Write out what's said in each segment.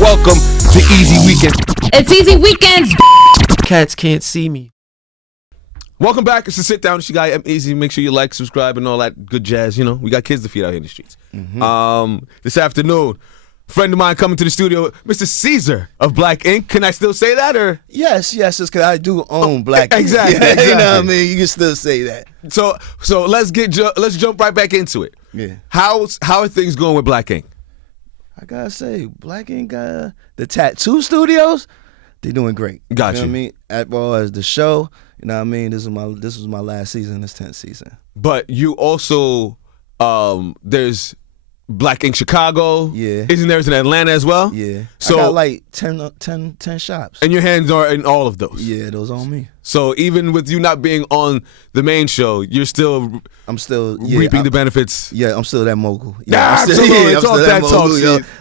welcome to Easy Weekends. It's Easy Weekends. Cats can't see me. Welcome back. It's the Sitdown. It's your guy, EmEz. Make sure you like, subscribe, and all that good jazz. You know, we got kids to feed out here in the streets. This afternoon, a friend of mine coming to the studio, Mr. Caesar of Black Ink. Can I still say that, or? Yes, it's because I do own Black Ink. Exactly. You know what I mean? You can still say that. So let's jump right back into it. Yeah. How are things going with Black Ink? I gotta say, Black Ink, the tattoo studios, they're doing great. Got you. Know what I mean? As well as the show, you know what I mean? This was my last season, this 10th season. But you also, there's Black Ink Chicago. Yeah. Isn't there in Atlanta as well? Yeah. So, I got like 10 shops. And your hands are in all of those? Yeah, those on me. So even with you not being on the main show, I'm still reaping the benefits. Yeah, I'm still that mogul. Yeah, absolutely. Talk that talk,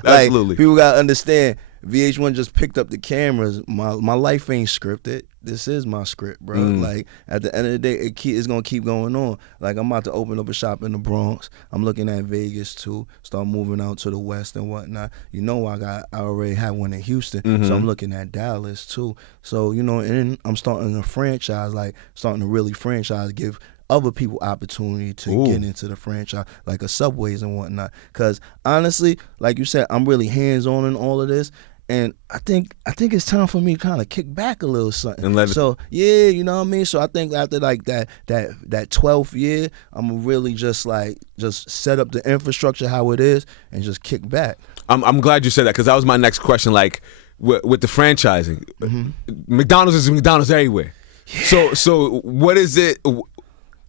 like, absolutely. People gotta understand, VH1 just picked up the cameras. My life ain't scripted. This is my script, bro. Like, at the end of the day, it's gonna keep going on. Like, I'm about to open up a shop in the Bronx. I'm looking at Vegas too. Start moving out to the West and whatnot. You know, I already have one in Houston, so I'm looking at Dallas too. So, you know, and I'm starting a franchise, like starting to really franchise, give other people opportunity to get into the franchise, like a Subways and whatnot. Because honestly, like you said, I'm really hands-on in all of this. And I think it's time for me to kind of kick back a little something. And so yeah, you know what I mean. So I think after like that 12th year, I'm gonna really just set up the infrastructure how it is and just kick back. I'm glad you said that because that was my next question. Like with the franchising, McDonald's is McDonald's everywhere. Yeah. So what is it?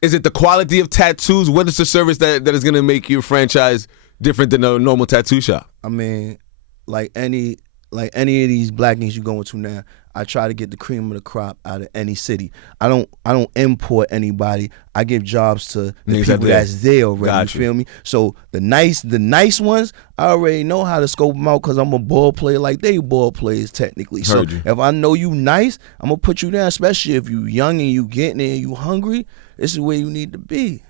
Is it the quality of tattoos? What is the service that is gonna make your franchise different than a normal tattoo shop? I mean, like any of these Black Inks you go into now, I try to get the cream of the crop out of any city. I don't import anybody. I give jobs to the people that's there already. You feel me? So the nice ones, I already know how to scope them out because I'm a ball player like they ball players technically. So if I know you nice, I'm gonna put you down. Especially if you young and you getting it and you hungry, this is where you need to be.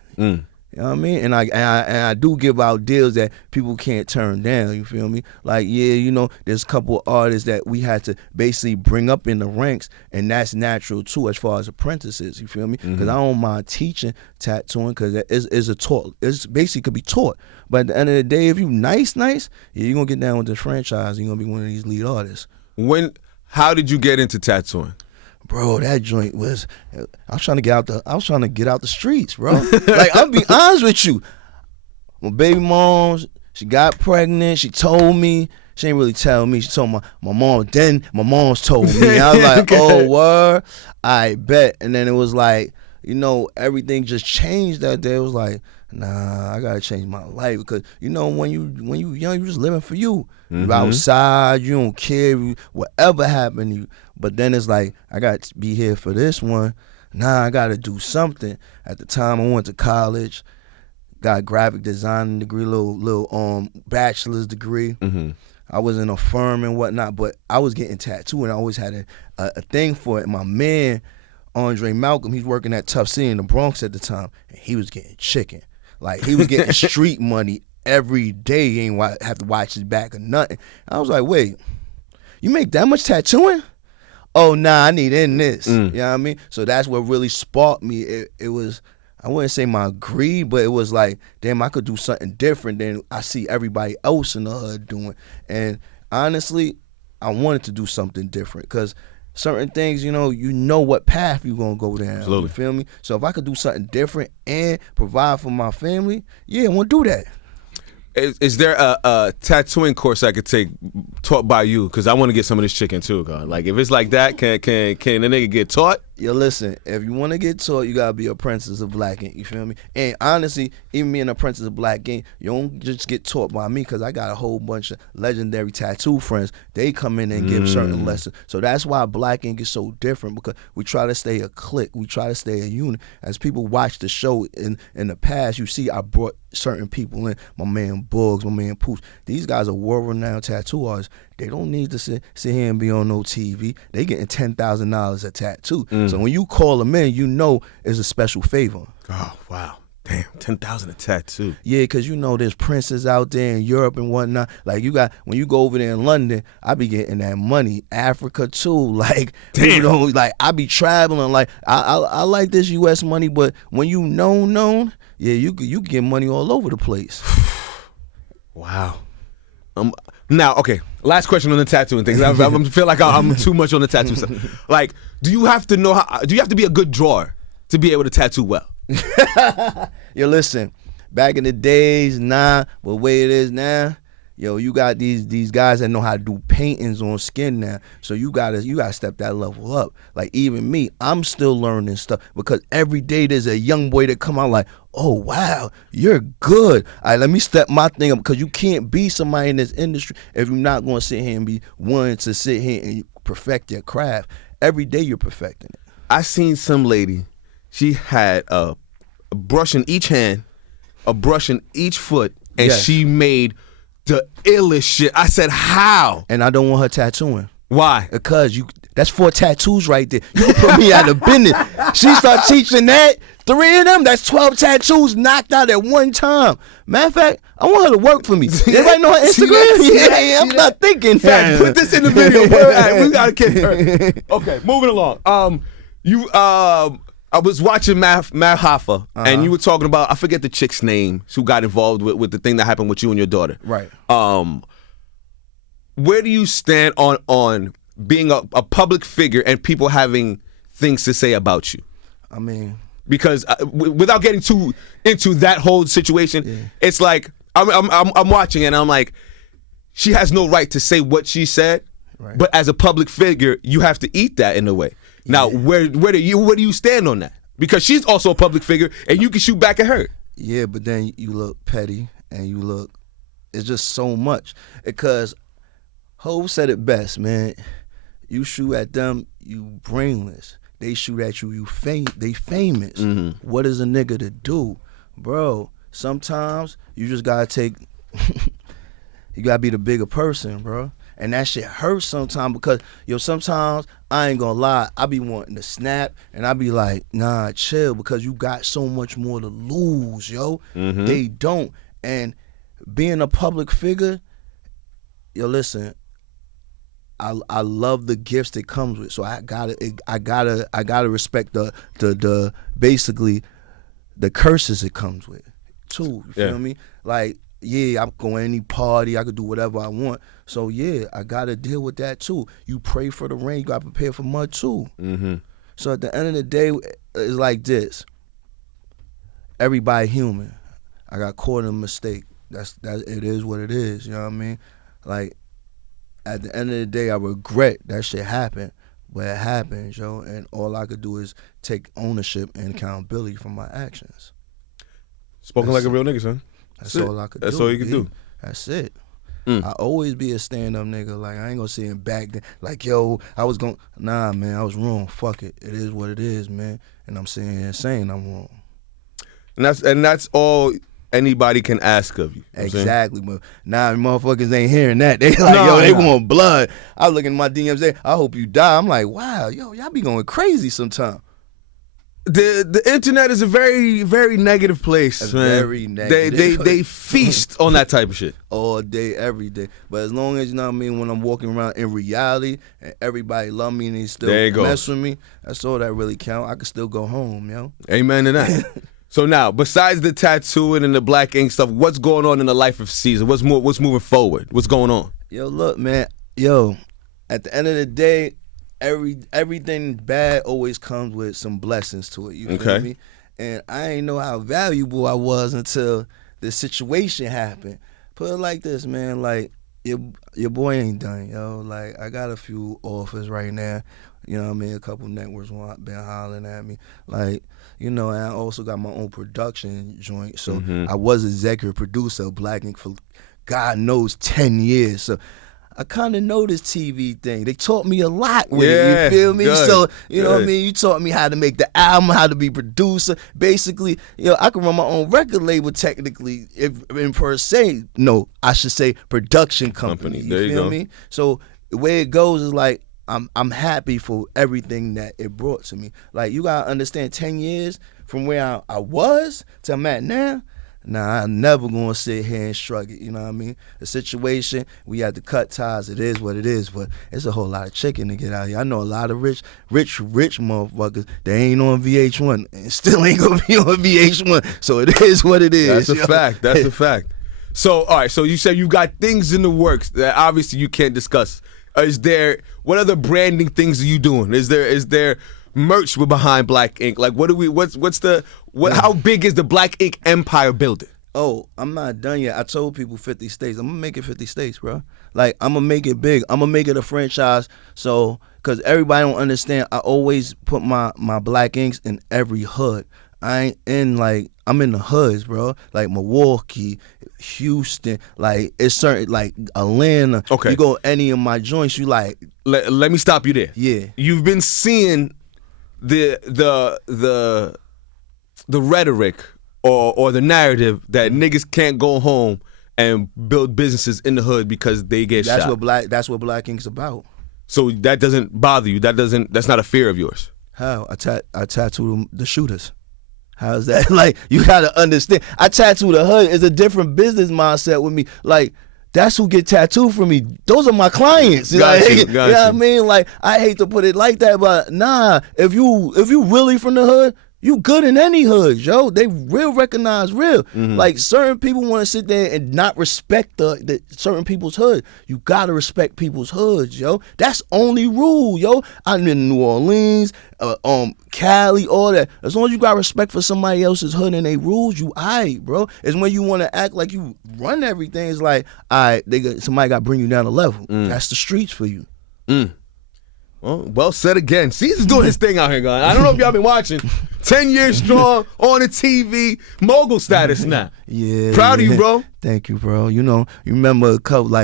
You know what I mean? And I do give out deals that people can't turn down, you feel me? Like, yeah, you know, there's a couple of artists that we had to basically bring up in the ranks, and that's natural too as far as apprentices, you feel me? Because I don't mind teaching tattooing because it's basically could be taught. But at the end of the day, if you nice, yeah, you're going to get down with this franchise, you're going to be one of these lead artists. How did you get into tattooing? Bro, that joint was. I was trying to get out the streets, bro. Like, I'll be honest with you. My baby mom, she got pregnant. She told me. She didn't really tell me. She told my mom. Then my mom's told me. I was like, oh, word. I bet. And then it was like, you know, everything just changed that day. It was like, nah, I gotta change my life because you know when you young, you just living for you. You're outside, you don't care whatever happened to you. But then it's like I got to be here for this one. Nah, I gotta do something. At the time, I went to college, got a graphic design degree, little bachelor's degree. I was in a firm and whatnot, but I was getting tattooed and I always had a thing for it. My man, Andre Malcolm, he's working at Tough City in the Bronx at the time, and he was getting chicken. Like, he was getting street money every day. He ain't have to watch his back or nothing. I was like, wait, you make that much tattooing? Oh, nah, I need in this. You know what I mean? So that's what really sparked me. It was, I wouldn't say my greed, but it was like, damn, I could do something different than I see everybody else in the hood doing. And honestly, I wanted to do something different because certain things, you know what path you're going to go down. Absolutely. You feel me? So if I could do something different and provide for my family, yeah, I want to do that. Is there a tattooing course I could take taught by you? Because I want to get some of this chicken too, God. Like, if it's like that, can the nigga get taught? Yo, listen, if you want to get taught, you got to be a apprentice of Black Ink, you feel me? And honestly, even being an apprentice of Black Ink, you don't just get taught by me because I got a whole bunch of legendary tattoo friends. They come in and give certain lessons. So that's why Black Ink is so different because we try to stay a clique. We try to stay a unit. As people watch the show in the past, you see I brought certain people in. My man Bugs, my man Pooch. These guys are world-renowned tattoo artists. They don't need to sit here and be on no TV. They getting $10,000 a tattoo. So when you call them in, you know it's a special favor. Oh, wow. Damn, 10,000 a tattoo. Yeah, because you know there's princes out there in Europe and whatnot. Like when you go over there in London, I be getting that money. Africa too. Like, you know, like I be traveling. Like I like this U.S. money, but when you known, yeah, you get money all over the place. Wow. Now, okay. Last question on the tattooing thing. I feel like I'm too much on the tattoo stuff. Like, do you have to know how? Do you have to be a good drawer to be able to tattoo well? Yo, listen. Back in the days, but the way it is now, yo, you got these guys that know how to do paintings on skin now. So you gotta step that level up. Like even me, I'm still learning stuff because every day there's a young boy that come out like, oh wow, you're good. All right, let me step my thing up because you can't be somebody in this industry if you're not gonna sit here and be willing to sit here and perfect your craft. Every day you're perfecting it. I seen some lady, she had a brush in each hand, a brush in each foot, and Yes. she made the illest shit. I said, how? And I don't want her tattooing. Why? Because that's 4 tattoos right there. You can put me out of business. She start teaching that, 3 of them, that's 12 tattoos knocked out at one time. Matter of fact, I want her to work for me. Everybody know her Instagram? Yeah, I'm not thinking. Fact, put this in the video. We gotta kick her. Okay, moving along. I was watching Math Hoffa, and you were talking about, I forget the chick's name who got involved with the thing that happened with you and your daughter. Right. Where do you stand on being a public figure and people having things to say about you? I mean, because without getting too into that whole situation, it's like I'm watching and I'm like, she has no right to say what she said, but as a public figure, you have to eat that in a way. Now, where do you stand on that? Because she's also a public figure, and you can shoot back at her. Yeah, but then you look petty, and it's just so much. Because Hov said it best, man. You shoot at them, you brainless. They shoot at you, they famous. Mm-hmm. What is a nigga to do? Bro, sometimes you just gotta you gotta be the bigger person, bro. And that shit hurts sometimes because, sometimes I ain't gonna lie, I be wanting to snap and I be like, nah, chill, because you got so much more to lose, yo. Mm-hmm. They don't. And being a public figure, listen, I love the gifts that comes with. So I gotta respect the basically the curses it comes with too. You feel me? Like, yeah, I'm going any party, I could do whatever I want. So yeah, I gotta deal with that too. You pray for the rain, you gotta prepare for mud too. Mm-hmm. So at the end of the day, it's like this. Everybody human. I got caught in a mistake. It is what it is. You know what I mean? Like, at the end of the day, I regret that shit happened, but it happened, yo. And all I could do is take ownership and accountability for my actions. Spoken like a real nigga, son. That's all I could do. That's all you can do. That's it. I always be a stand-up nigga. Like, I ain't gonna sit and back then. Like, yo, nah, man, I was wrong. Fuck it. It is what it is, man. And I'm sitting here saying I'm wrong. And that's all anybody can ask of you. Exactly, but nah, motherfuckers ain't hearing that. They like, they want blood. I look in my DMs, I hope you die. I'm like, wow, yo, y'all be going crazy sometimes. The internet is a very, very negative place, man. Very negative. They feast on that type of shit. All day, every day. But as long as, you know what I mean, when I'm walking around in reality and everybody love me and they still mess with me, that's all that really count. I can still go home, yo. Amen to that. So now, besides the tattooing and the black ink stuff, what's going on in the life of Ceasar? What's moving forward? What's going on? Yo, look, man. Yo, at the end of the day, everything bad always comes with some blessings to it. You feel me? And I ain't know how valuable I was until the situation happened. Put it like this, man. Like, your boy ain't done, yo. Like, I got a few offers right now. You know what I mean? A couple networks been hollering at me. Like, and I also got my own production joint. So I was executive producer of Black Ink for God knows 10 years. So I kind of know this TV thing. They taught me a lot with it, you feel me? Good, so, you know what I mean? You taught me how to make the album, how to be producer. Basically, I can run my own record label technically, per se. No, I should say production company. You feel me? So the way it goes is like, I'm happy for everything that it brought to me. Like, you gotta understand, 10 years from where I was to I'm at now, nah, I'm never gonna sit here and shrug it. You know what I mean? The situation, we had to cut ties. It is what it is, but it's a whole lot of chicken to get out here. I know a lot of rich motherfuckers that ain't on VH1 and still ain't gonna be on VH1. So it is what it is. That's a fact. That's a fact. So, all right. So you said you got things in the works that obviously you can't discuss. What other branding things are you doing? Is there merch behind Black Ink? Like, how big is the Black Ink empire building? Oh, I'm not done yet. I told people 50 states. I'm gonna make it 50 states, bro. Like, I'm gonna make it big. I'm gonna make it a franchise. So, cause everybody don't understand, I always put my Black Inks in every hood. I'm in the hoods, bro. Like Milwaukee, Houston, like it's certain, like Atlanta. Okay. You go any of my joints, you like. Let me stop you there. Yeah. You've been seeing the rhetoric or the narrative that niggas can't go home and build businesses in the hood because they get shot. That's what Black Ink's about. So that doesn't bother you. That's not a fear of yours. How? I tattooed the shooters. How's that? Like, you gotta understand. I tattoo the hood. It's a different business mindset with me. Like, that's who get tattooed for me. Those are my clients. Got you. You know what I mean? Like, I hate to put it like that, but nah. If you really from the hood, you good in any hood, yo. They real recognize real. Mm-hmm. Like, certain people want to sit there and not respect the certain people's hood. You gotta respect people's hoods, yo. That's only rule, yo. I'm in New Orleans, Cali, all that. As long as you got respect for somebody else's hood and they rules, you aight, bro. It's when you want to act like you run everything. It's like, somebody got to bring you down a level. That's the streets for you. Well said again. Caesar's doing his thing out here, guys. I don't know if y'all been watching. 10 years strong, on the TV, mogul status now. Yeah. Proud of you, bro. Thank you, bro. You know, you remember a couple,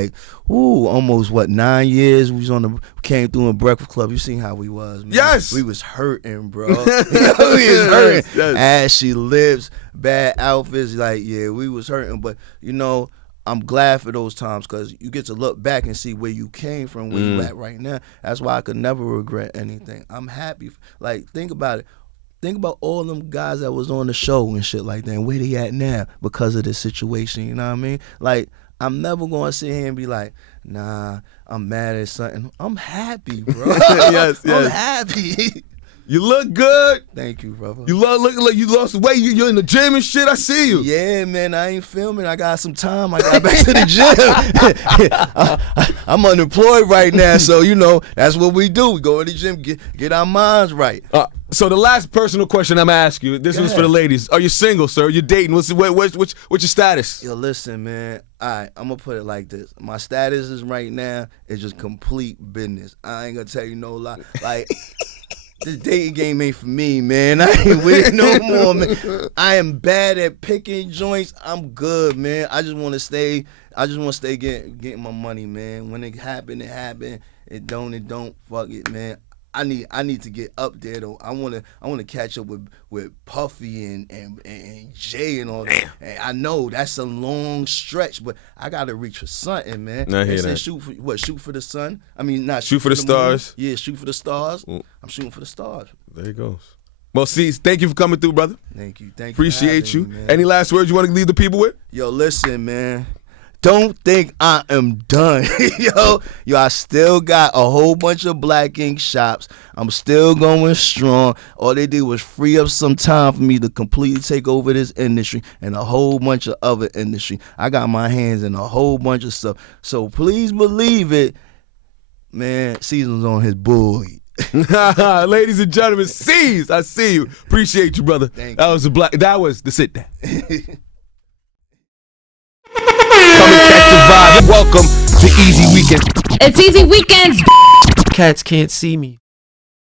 almost 9 years we came through in Breakfast Club. You seen how we was, man. Yes. We was hurting, bro. We was hurting. Yes. Ashy lips, bad outfits. Like, yeah, we was hurting. But, you know, I'm glad for those times because you get to look back and see where you came from, where you at right now. That's why I could never regret anything. I'm happy. Like, think about it. Think about all them guys that was on the show and shit like that and where they at now because of this situation, you know what I mean? Like, I'm never going to sit here and be like, nah, I'm mad at something. I'm happy, bro. Yes. I'm happy. You look good. Thank you, brother. You looking like you lost weight. You're in the gym and shit. I see you. Yeah, man. I ain't filming. I got some time. I got back to the gym. I'm unemployed right now, so you know that's what we do. We go in the gym, get our minds right. So the last personal question I'm gonna ask you. This one's for the ladies. Are you single, sir? You're dating? What's your status? Yo, listen, man. All right, I'm gonna put it like this. My status is right now is just complete business. I ain't gonna tell you no lie. Like. This dating game ain't for me, man. I ain't with it no more, man. I am bad at picking joints. I'm good, man. I just want to stay getting my money, man. When it happen, it happen. It don't. Fuck it, man. I need to get up there though. I wanna catch up with Puffy and Jay and all that. And I know that's a long stretch, but I gotta reach for something, man. I hear that. Shoot for the sun. I mean, not shoot for the stars. Moon. Yeah, shoot for the stars. I'm shooting for the stars. There he goes. Well, Cease, thank you for coming through, brother. Thank you. Appreciate you. Me, Any last words you want to leave the people with? Yo, listen, man. Don't think I am done. Yo, I still got a whole bunch of Black Ink shops. I'm still going strong. All they did was free up some time for me to completely take over this industry and a whole bunch of other industry. I got my hands in a whole bunch of stuff. So please believe it, man, Season's on his boy. Ladies and gentlemen, Cease, I see you. Appreciate you, brother. Thank you. That was the sit down. Catch the vibe. Welcome to Easy Weekend. It's Easy Weekends. Cats can't see me.